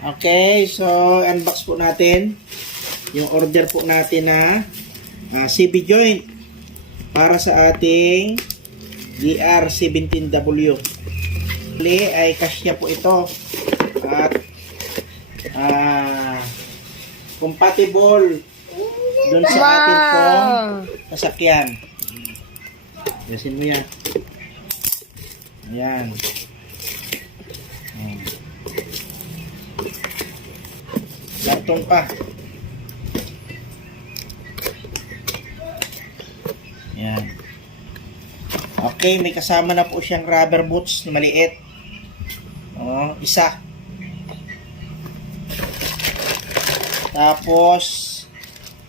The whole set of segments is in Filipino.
Okay, so unbox po natin yung order po natin na CB joint para sa ating DR17W. Ay kasya po ito at compatible dun sa ating pong sasakyan. Yasin mo yan. Ayan. Karton pa. Ayan. Okay, may kasama na po siyang rubber boots na maliit. Isa. Tapos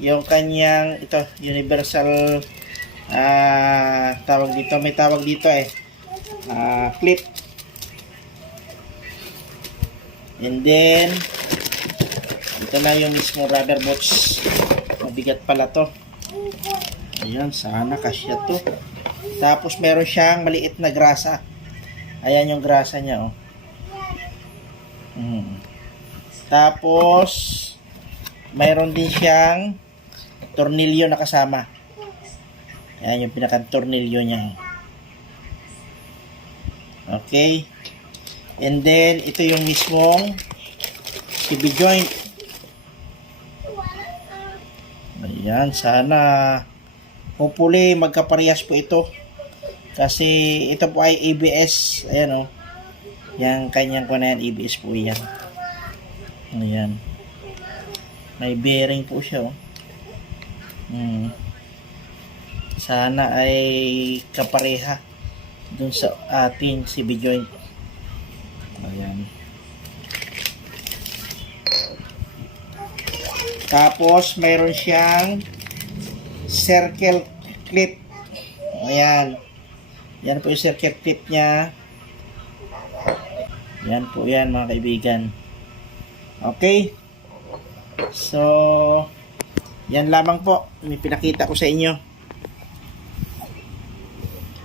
yung kanyang ito, universal tawag dito, may tawag dito clip. And then ito na yung mismo rubber boots. Mabigat pala to. Ayan, sana kasya to. Tapos meron siyang maliit na grasa. Ayan yung grasa niya, oh. Tapos mayroon din siyang tornilyo na kasama. Ayan yung pinaka-tornilyo niya. Okay. And then ito yung mismong CB joint. Ayan, sana hopefully magkaparehas po ito. Kasi ito po ay ABS. Ayan, oh. Yang kanyang kunayan ABS po yan. Ayan. May bearing po siya, oh. Sana ay kapareha dun sa ating CB joint. Ayan. Tapos mayroon siyang circle clip. Ayan. Yan po yung circle clip niya. Yan po yan, mga kaibigan. Okay. So yan lamang po. May pinakita ko sa inyo.